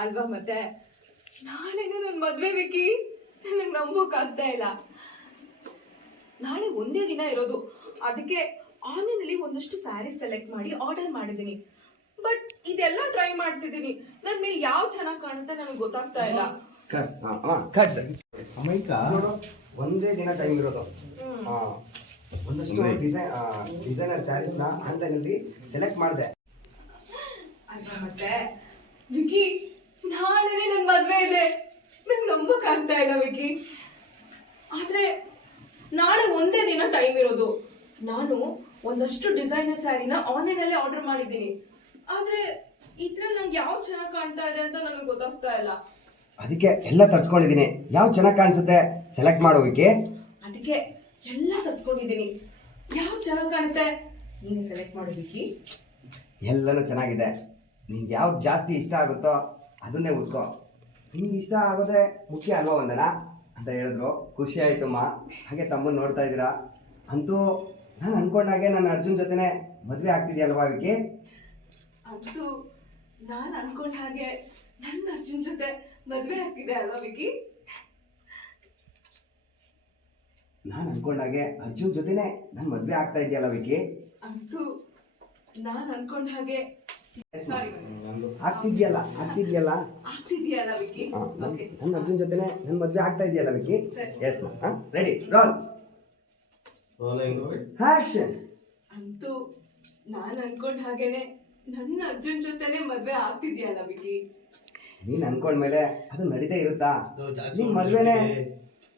ಅಲ್ವಾ ಮತ್ತೆ ನಾಳೆನೇ ನನ್ನ ಮದ್ವೆ ವಿಕಿ, ನನಗೆ ನಂಬೋಕ್ ಆಗ್ತಾ ಇಲ್ಲ. ನಾಳೆ ಒಂದೇ ದಿನ ಇರೋದು, ಅದಕ್ಕೆ ಆನ್ಲೈನಲ್ಲಿ ಒಂದಷ್ಟು ಸ್ಯಾರಿ ಸೆಲೆಕ್ಟ್ ಮಾಡಿ ಆರ್ಡರ್ ಮಾಡಿದ್ದೀನಿ. ಬಟ್ ಇದೆಲ್ಲ ಟ್ರೈ ಮಾಡ್ತಿದ್ದೀನಿ, ನನ್ನ ಮೇಲೆ ಯಾವ ಚೆನ್ನಾಗಿ ಕಾಣುತ್ತೆ ನನಗೆ ಗೊತ್ತಾಗ್ತಾ ಇಲ್ಲ. ನೋಡು, ಒಂದೇ ದಿನ ಟೈಮ್ ಇರೋದು. ಒಂದಷ್ಟು ಡಿಸೈನರ್ ಸ್ಯಾರೀಸ್ನ ಆನ್ಲೈನಲ್ಲಿ ಸೆಲೆಕ್ಟ್ ಮಾಡಿದೆ. ಅಲ್ವಾ ಮತ್ತೆ ವಿಕಿ, ನಾಳೆನೇ ನನ್ನ ಮದ್ವೆ ಇದೆ, ನಂಗೆ ನಂಬಕ್ ಆಗ್ತಾ ಇಲ್ಲ ವಿಕಿ. ಆದ್ರೆ ನಾಳೆ ಒಂದೇ ದಿನ ಟೈಮ್ ಇರೋದು. ನಾನು ಒಂದಷ್ಟು ಡಿಸೈನರ್ ಸ್ಯಾರಿನ ಆನ್ಲೈನಲ್ಲೇ ಆರ್ಡರ್ ಮಾಡಿದ್ದೀನಿ. ಆದ್ರೆ ಇದ್ರಲ್ಲಿ ನಂಗೆ ಯಾವ ಚೆನ್ನಾಗಿ ಕಾಣ್ತಾ ಇದೆ ಅಂತ ನನಗೆ ಗೊತ್ತಾಗ್ತಾ ಇಲ್ಲ. ಅದಕ್ಕೆ ಎಲ್ಲ ತರ್ಸ್ಕೊಂಡಿದ್ದೀನಿ, ಯಾವ ಚೆನ್ನಾಗಿ ಕಾಣಿಸುತ್ತೆ ಸೆಲೆಕ್ಟ್ ಮಾಡೋವಿಕೆ. ಅದಕ್ಕೆ ಎಲ್ಲ ತರ್ಸ್ಕೊಂಡಿದ್ದೀನಿ, ಯಾವ ಚೆನ್ನಾಗಿ ಕಾಣುತ್ತೆ ನೀನು ಸೆಲೆಕ್ಟ್ ಮಾಡೋದಿಕ್ಕಿ. ಎಲ್ಲನೂ ಚೆನ್ನಾಗಿದೆ, ನಿಂಗೆ ಯಾವ್ದು ಜಾಸ್ತಿ ಇಷ್ಟ ಆಗುತ್ತೋ ಅದನ್ನೇ ಉಟ್ಕೋ. ನಿಂಗೆ ಇಷ್ಟ ಆಗೋದೇ ಮುಖ್ಯ ಅಲ್ವಾ ವಂದನಾ ಅಂತ ಹೇಳಿದ್ರು. ಖುಷಿ ಆಯ್ತಮ್ಮ. ಹಾಗೆ ತಮ್ಮನ್ನು ನೋಡ್ತಾ ಇದ್ದೀರಾ. ಅಂತೂ ನಾನು ಅನ್ಕೊಂಡಾಗೆ ನನ್ನ ಅರ್ಜುನ್ ಜೊತೆನೆ ಮದುವೆ ಆಗ್ತಿದ್ಯಲ್ವಾ ವಿಕಿ? ಅಂತೂ ನಾನು ಅನ್ಕೊಂಡ ಹಾಗೆ ನನ್ನ ಅರ್ಜುನ್ ಜೊತೆ ಮದುವೆ ಆಗ್ತಿದೆ ಅಲ್ವಾ ವಿಕಿ? ನಾನು ಅನ್ಕೊಂಡಾಗೆ ಅರ್ಜುನ್ ಜೊತೆನೆ ನಾನು ಮದುವೆ ಆಗ್ತಾ ಇದೆಯಲ್ಲ ವಿಕಿ? ಅಂತೂ ನಾನು ಅನ್ಕೊಂಡ ಹಾಗೆ ಆಗ್ತಿದ್ಯಲ್ಲ ಆಗ್ತಿದ್ಯಲ್ಲ ವಿಕಿ? ನನ್ನ ಅರ್ಜುನ್ ಜೊತೆನೆ ನನ್ನ ಮದುವೆ ಆಗ್ತಾ ಇದೆಯಲ್ಲ Vicky? Yes ready roll action. ಅಂತೂ ನಾನು ಅನ್ಕೊಂಡ ಹಾಗೇನೆ ನನ್ನ ಅರ್ಜುನ್ ಜೊತೆನೆ ಮದ್ವೆ ಆಗ್ತಿದ್ಯಲ್ಲ ವಿಕಿ? ನೀನ್ ಅನ್ಕೊಂಡ್ಮೇಲೆ ಅದು ನಡೀತಾ ಇರುತ್ತಾ?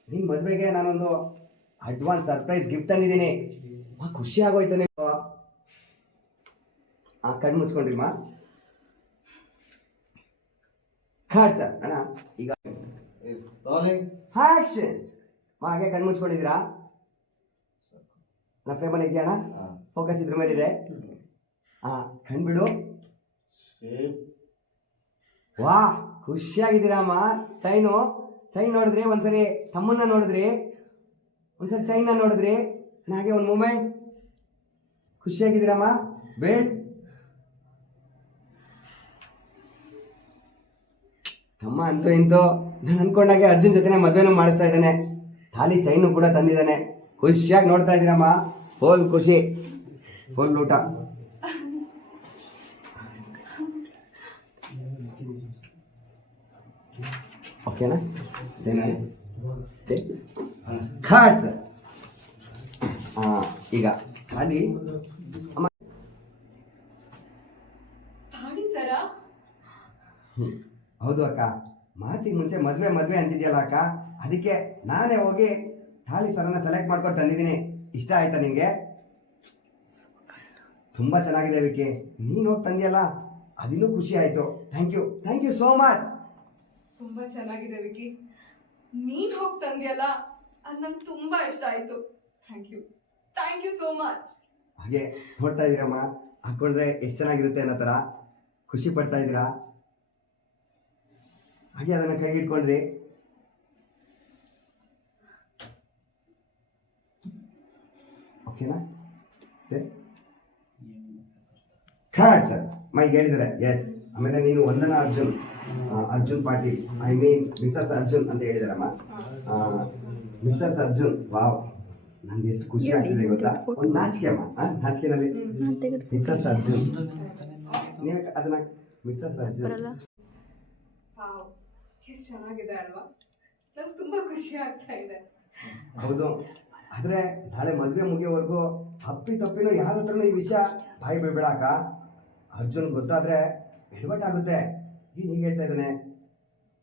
ನಿನ್ ಮದ್ವೆಗೆ ನಾನೊಂದು ಅಡ್ವಾನ್ಸ್ ಸರ್ಪ್ರೈಸ್ ಗಿಫ್ಟ್ ತಂದಿದ್ದೀನಿ. ಖುಷಿ ಆಗೋಯ್ತು ನೀವು. ಕಣ್ಣು ಮುಚ್ಕೊಂಡಿಮ್ಮ. ಕಾರ್ಡ್ ಸರ್ ಅಣ್ಣ ಈಗ ಆಕ್ಷನ್. ಹಾಗೆ ಕಣ್ಣು ಮುಚ್ಕೊಂಡಿದ್ದೀರಾ? ನಾ ಫ್ರೇಮಲ್ಲಿ ಇದೆಯಾ ಅಣ್ಣ? ಫೋಕಸ್ ಇದ್ರ ಮೇಲೆ ಇದೆ. ಕಣ್ಬಿಡು. ವಾ ಖುಷಿಯಾಗಿದ್ದೀರಮ್ಮ. ಚೈನ್ ನೋಡಿದ್ರಿ, ಒಂದ್ಸರಿ ತಮ್ಮನ್ನ ನೋಡಿದ್ರಿ, ಒಂದ್ಸರಿ ಚೈನ್ನ ನೋಡಿದ್ರಿ. ಹಾಗೆ ಒಂದು ಮೂಮೆಂಟ್. ಖುಷಿಯಾಗಿದ್ದೀರಮ್ಮ. ಬೇಲ್ ತಮ್ಮ ಅಂತೂ ಇಂತೂ ನಾನು ಅನ್ಕೊಂಡಾಗೆ ಅರ್ಜುನ್ ಜೊತೆನೆ ಮದುವೆನೂ ಮಾಡಿಸ್ತಾ ಇದ್ದಾನೆ. ತಾಲಿ ಚೈನು ಕೂಡ ತಂದಿದ್ದಾನೆ. ಖುಷಿಯಾಗಿ ನೋಡ್ತಾ ಇದ್ದೀರಮ್ಮ. ಫುಲ್ ಖುಷಿ, ಫುಲ್ ಊಟ. ಓಕೆನಾ? ಖಾಟ್ ಸರ್. ಈಗ ತಾಲಿ ಅಮ್ಮ. ಹೌದು ಅಕ್ಕ, ಮಾತಿಗೆ ಮುಂಚೆ ಮದುವೆ ಅಂತಿದ್ಯಲ್ಲ ಅಕ್ಕ, ಅದಕ್ಕೆ ನಾನೇ ಹೋಗಿ ತಾಳಿ ಸರನ್ನ ಸೆಲೆಕ್ಟ್ ಮಾಡ್ಕೊಂಡು ತಂದಿದ್ದೀನಿ. ಇಷ್ಟ ಆಯ್ತಾ ನಿಮಗೆ? ತುಂಬಾ ಚೆನ್ನಾಗಿದೆ ವಿಕಿ. ನೀನು ಹೋಗಿ ತಂದಿಯಲ್ಲ, ಅದಿನ್ನೂ ಖುಷಿ ಆಯ್ತು. Thank you so much. ತುಂಬಾ ಚೆನ್ನಾಗಿದೆ ವಿಕಿ, ನೀನ್ ಹೋಗಿ ತಂದಿಯಲ್ಲ, ಅದು ನಂಗೆ ತುಂಬಾ ಇಷ್ಟ ಆಯ್ತು. Thank you so much. ಹಾಗೆ ನೋಡ್ತಾ ಇದ್ದೀರಮ್ಮ, ಹಾಕೊಂಡ್ರೆ ಎಷ್ಟು ಚೆನ್ನಾಗಿರುತ್ತೆ ಅನ್ನೋ ಥರ ಖುಷಿ ಪಡ್ತಾ ಇದ್ದೀರಾ. ಹಾಗೆ ಅದನ್ನ ಕೈಗೆ ಇಟ್ಕೊಂಡ್ರಿ. ಓಕೆನಾ ಸರ್? ಕರೆಕ್ಟ್ ಸರ್, ಮೈಗೆ ಹೇಳಿದರೆ ಎಸ್. ಆಮೇಲೆ ನೀನು Vandana Arjun Patil, I mean Mrs Arjun ಅಂತ ಹೇಳಿದಾರಮ್ಮ. ಮಿಸಸ್ ಅರ್ಜುನ್, ವಾವ್, ನಂಗೆ ಎಷ್ಟು ಖುಷಿ ಆಗ್ತಿದೆ ಗೊತ್ತಾ? ಒಂದು ನಾಚಿಕೆ ಅಮ್ಮ, ನಾಚಿಕೆನಲ್ಲಿ ಮಿಸಸ್ ಅರ್ಜುನ್. ನೀವು ಅದನ್ನ ಮಿಸಸ್ ಅರ್ಜುನ್. ಎಷ್ಟು ಚೆನ್ನಾಗಿದೆ ಅಲ್ವಾ? ನಂಗೆ ತುಂಬಾ ಖುಷಿ ಆಗ್ತಾ ಇದೆ. ಹೌದು, ಆದ್ರೆ ನಾಳೆ ಮದುವೆ ಮುಗಿಯೋವರೆಗೂ ತಪ್ಪಿನೂ ಯಾರ ಹತ್ರನೂ ಈ ವಿಷಯ ಬಾಯಿ ಬಿಡಬೇಡಾಕ. ಅರ್ಜುನ್ ಗೊತ್ತಾದ್ರೆ ಎಡವಟ್ಟಾಗುತ್ತೆ. ಹೀಗೆ ಹೇಳ್ತಾ ಇದ್ದಾನೆ,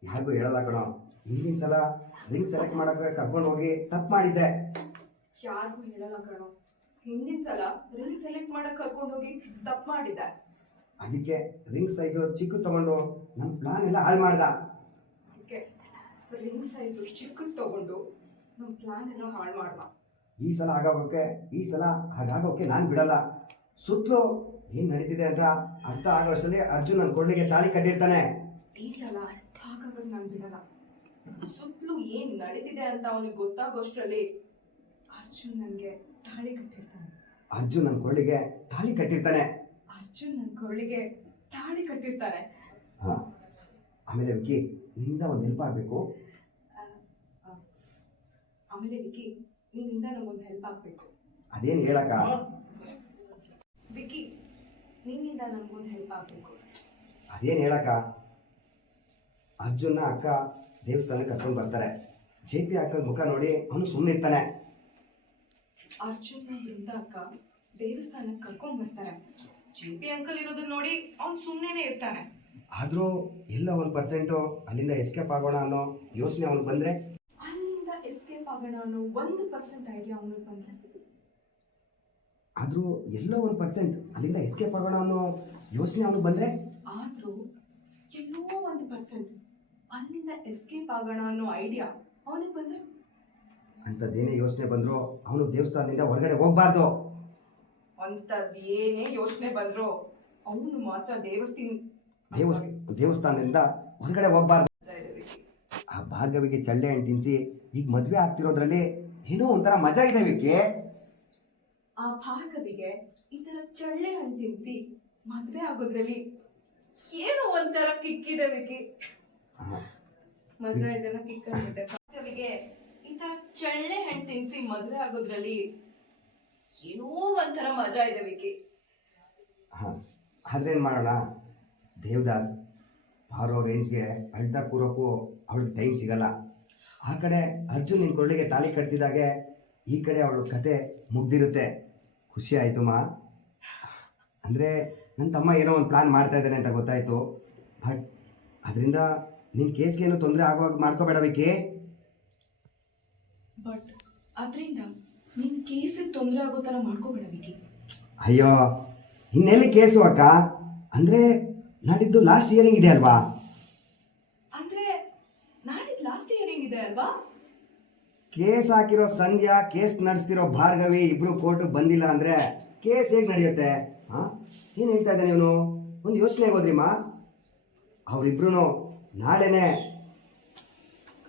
ಯಾರಿಗೂ ಹೇಳಲ್ಲ ಕಣೋ. ಹಿಂದಿನ ಸಲ ರಿಂಗ್ ಸೆಲೆಕ್ಟ್ ಮಾಡೋಕೆ ಕರ್ಕೊಂಡು ಹೋಗಿ ತಪ್ಪು ಮಾಡಿದ್ದೆ. ಯಾರಿಗೂ ಹೇಳಲ್ಲ ಕಣೋ, ಹಿಂದಿನ ಸಲ ರಿಂಗ್ ಸೆಲೆಕ್ಟ್ ಮಾಡಕ್ ಕರ್ಕೊಂಡು ಹೋಗಿ ತಪ್ಪು ಮಾಡಿದ್ದೆ. ಅದಕ್ಕೆ ರಿಂಗ್ ಸೈಜು ಚಿಕ್ಕ ತಗೊಂಡು ನಮ್ಮ ಪ್ಲಾನ್ ಎಲ್ಲ ಹಾಳು ಮಾಡ್ದ. ರಿಂಗ್ ಸೈಜು ಚಿಕ್ಕದ್ ತಗೊಂಡು ನಮ್ಮ ಪ್ಲಾನ್ ಎಲ್ಲ ಹಾಳು ಮಾಡ್ದ. ಈ ಸಲ ಹಾಗಾಗೋಕೆ ನಾನು ಬಿಡಲ್ಲ. ಸುತ್ತಲೂ ಏನ್ ನಡೀತಿದೆ ಅಂತ ಅರ್ಥ ಆಗೋಷ್ಟರಲ್ಲಿ ಅರ್ಜುನ್ ನನ್ನ ಕೊಳ್ಳಿಗೆ ತಾಳಿ ಕಟ್ಟಿರ್ತಾನೆ. ಈ ಸಲ ಹಾಗಾಗೋದು ನಾನು ಬಿಡಲ್ಲ. ಸುತ್ತಲೂ ಏನ್ ನಡೀತಿದೆ ಅಂತ ಅವನಿಗೆ ಗೊತ್ತಾಗೋಷ್ಟರಲ್ಲಿ ಅರ್ಜುನ್ ನನಗೆ ತಾಳಿ ಕಟ್ಟಿರ್ತಾನೆ. ಅರ್ಜುನ್ ನನ್ನ ಕೊಳ್ಳಿಗೆ ತಾಳಿ ಕಟ್ಟಿರ್ತಾನೆ. ಆಮೇಲೆ ವಿಕಿ ನಿನ್ನಿಂದ ಒಂದು ಹೆಲ್ಪ್ ಆಗಬೇಕು. ಆಮೇಲೆ ವಿಕಿ ನಿನ್ನಿಂದ ನಂಗೊಂದು ಹೆಲ್ಪ್ ಆಗ್ಬೇಕು. ಅದೇನು ಹೇಳಕ್ಕ? ವಿಕಿ ನಿನ್ನಿಂದ ನಂಗೊಂದು ಹೆಲ್ಪ್ ಆಗ್ಬೇಕು. ಅದೇನು ಹೇಳಕ್ಕ? ಅರ್ಜುನ್ನ ಅಕ್ಕ ದೇವಸ್ಥಾನಕ್ಕೆ ಕರ್ಕೊಂಡು ಬರ್ತಾರೆ. JP ಅಕ್ಕನ ಮುಖ ನೋಡಿ ಅವನು ಸುಮ್ಮನೆ ಇರ್ತಾನೆ. ಅರ್ಜುನ್ ವೃಂದ ಅಕ್ಕ ದೇವಸ್ಥಾನಕ್ಕೆ ಕರ್ಕೊಂಡ್ ಬರ್ತಾರೆ. JP ಅಂಕಲ್ ಇರೋದನ್ನ ನೋಡಿ ಅವ್ನು ಸುಮ್ಮನೆ ಇರ್ತಾನೆ. ಆದರೂ ಎಲ್ಲ 1% ಅಲ್ಲಿಂದ ಎಸ್ಕೇಪ್ ಆಗೋಣ ಅನ್ನೋ ಯೋಚನೆ ಅವನಿಗೆ ಬಂದರೆ, ಅಲ್ಲಿಂದ ಎಸ್ಕೇಪ್ ಆಗೋಣ ಅನ್ನೋ 1% ಐಡಿಯಾ ಅವನಿಗೆ ಬಂದ್ರೆ, ಆದರೂ ಎಲ್ಲೋ 1% ಅಲ್ಲಿಂದ ಎಸ್ಕೇಪ್ ಆಗೋಣ ಅನ್ನೋ ಯೋಚನೆ ಅವನಿಗೆ ಬಂದರೆ, ಆದ್ರೂ ಎಲ್ಲೋ 1% ಅಲ್ಲಿಂದ ಎಸ್ಕೇಪ್ ಆಗೋಣ ಅನ್ನೋ ಐಡಿಯಾ ಅವನಿಗೆ ಬಂದ್ರೆ, ಅಂಥದ್ದೇನೇ ಯೋಚನೆ ಬಂದರೂ ಅವನು ದೇವಸ್ಥಾನದಿಂದ ಹೊರಗಡೆ ಹೋಗಬಾರ್ದು. ಅಂಥದ್ದು ಏನೇ ಯೋಚನೆ ಬಂದ್ರು ಅವನು ಮಾತ್ರ ದೇವಸ್ಥಾನದಿಂದ ಹೊರಗಡೆ ಹೋಗಬಾರ್ದು. ಆ ಭಾರ್ಗವಿಗೆ ಚಳ್ಳೆ ಹಣ್ಣು ತಿನ್ನಿಸಿ ಈಗ ಮದುವೆ ಆಗ್ತಿರೋದ್ರಲ್ಲಿ ಏನೋ ಒಂಥರ ಮಜಾ ಇದೆ ವಿಕಿ. ಆ ಭಾರ್ಗವಿಗೆ ಈ ತರ ಚಳ್ಳೆ ಹಣ್ಣು ತಿನ್ಸಿ ಮದ್ವೆ ಆಗೋದ್ರಲ್ಲಿ ಏನೋ ಒಂಥರ ಕಿಕ್ಕಿದೆ ವಿಕಿ. ಮಜಾ ಇದೆಲ್ಲ ಕಿಕ್ ಅಂದ್ಬಿಟ್ಟೆ. ಭಾರ್ಗವಿಗೆ ಈ ತರ ಚಳ್ಳೆ ಹಣ್ಣು ತಿನ್ಸಿ ಮದ್ವೆ ಆಗೋದ್ರಲ್ಲಿ ಏನೋ ಒಂಥರ ಮಜಾ ಇದೆ ವಿಕಿ. ಹಾಂ, ಆದ್ರೇನು ಮಾಡೋಣ, ದೇವದಾಸ್ ಬಾರೋ ರೇಂಜ್ಗೆ ಅಳ್ತಾ ಕೂರೋಕ್ಕೂ ಅವಳಿಗೆ ಟೈಮ್ ಸಿಗಲ್ಲ. ಆ ಕಡೆ ಅರ್ಜುನ್ ನಿನ್ನ ಕೊರಳಿಗೆ ತಾಲಿ ಕಟ್ತಿದ್ದಾಗೆ ಈ ಕಡೆ ಅವಳ ಕತೆ ಮುಗ್ದಿರುತ್ತೆ. ಖುಷಿ ಆಯಿತು ಮಾ. ಅಂದರೆ ನನ್ನ ತಮ್ಮ ಏನೋ ಒಂದು ಪ್ಲ್ಯಾನ್ ಮಾಡ್ತಾ ಇದ್ದಾನೆ ಅಂತ ಗೊತ್ತಾಯಿತು. ಬಟ್ ಅದರಿಂದ ನಿನ್ನ ಕೇಸ್ಗೇನು ತೊಂದರೆ ಆಗೋವಾಗ ಮಾಡ್ಕೋಬೇಡ ವಿಕಿ. ಬಟ್ ಅದರಿಂದ ನಿನ್ ಕೇಸಿಗೆ ತೊಂದರೆ ಆಗೋ ಥರ ಮಾಡ್ಕೋಬೇಡ ವಿಕಿ. ಅಯ್ಯೋ, ಇನ್ನೆಲ್ಲಿ ಕೇಸು ಅಕ್ಕ? ಅಂದರೆ ನಾಡಿದ್ದು ಲಾಸ್ಟ್ ಹಿಯರಿಂಗ್ ಇದೆ ಅಲ್ವಾ? ಅಂದ್ರೆ ನಾಡಿದ್ದು ಲಾಸ್ಟ್ ಹಿಯರಿಂಗ್ ಇದೆ ಅಲ್ವಾ? ಕೇಸ್ ಹಾಕಿರೋ ಸಂಧ್ಯಾ, ಕೇಸ್ ನಡೆಸ್ತಿರೋ ಭಾರ್ಗವಿ ಇಬ್ರು ಕೋರ್ಟಿಗೆ ಬಂದಿಲ್ಲ ಅಂದರೆ ಕೇಸ್ ಹೇಗೆ ನಡೆಯುತ್ತೆ? ಹಾಂ, ಏನು ಹೇಳ್ತಾ ಇದ್ದಾನೆ ಇವನು? ಒಂದು ಯೋಚನೆ ಹೋದ್ರಿಮ್ಮ. ಅವರಿಬ್ರು ನಾಳೆನೇ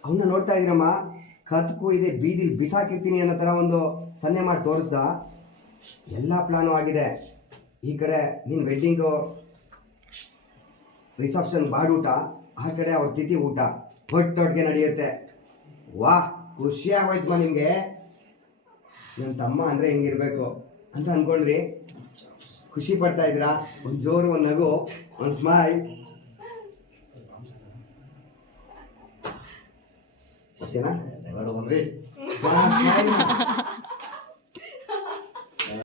ಅವನ್ನ ನೋಡ್ತಾ ಇದ್ದೀರಮ್ಮ, ಕತ್ಕು ಇದೆ ಬೀದಿಲಿ ಬಿಸಾಕಿರ್ತೀನಿ ಅನ್ನೋ ಥರ ಒಂದು ಸನ್ನೆ ಮಾಡಿ ತೋರಿಸ್ದ. ಎಲ್ಲ ಪ್ಲಾನು ಆಗಿದೆ. ಈ ಕಡೆ ನಿನ್ನ ವೆಡ್ಡಿಂಗು ರಿಸೆಪ್ಷನ್ ಬಾಡೂಟ, ಆ ಕಡೆ ಅವ್ರ ತಿಥಿ ಊಟ ಒಟ್ಟೊಟ್ಟಿಗೆ ನಡೆಯುತ್ತೆ. ವಾಹ್, ಖುಷಿ ಆಗೋಯ್ತಮ್ಮ ನಿಮಗೆ. ನನ್ನ ತಮ್ಮ ಅಂದರೆ ಹೆಂಗಿರ್ಬೇಕು ಅಂತ ಅಂದ್ಕೊಂಡ್ರಿ. ಖುಷಿ ಪಡ್ತಾ ಇದ್ದೀರಾ? ಒಂದು ಜೋರು, ಒಂದು ನಗು, ಒಂದು ಸ್ಮೈಲ್. ಓಕೆನಾ? ಸ್ಮೈಲ್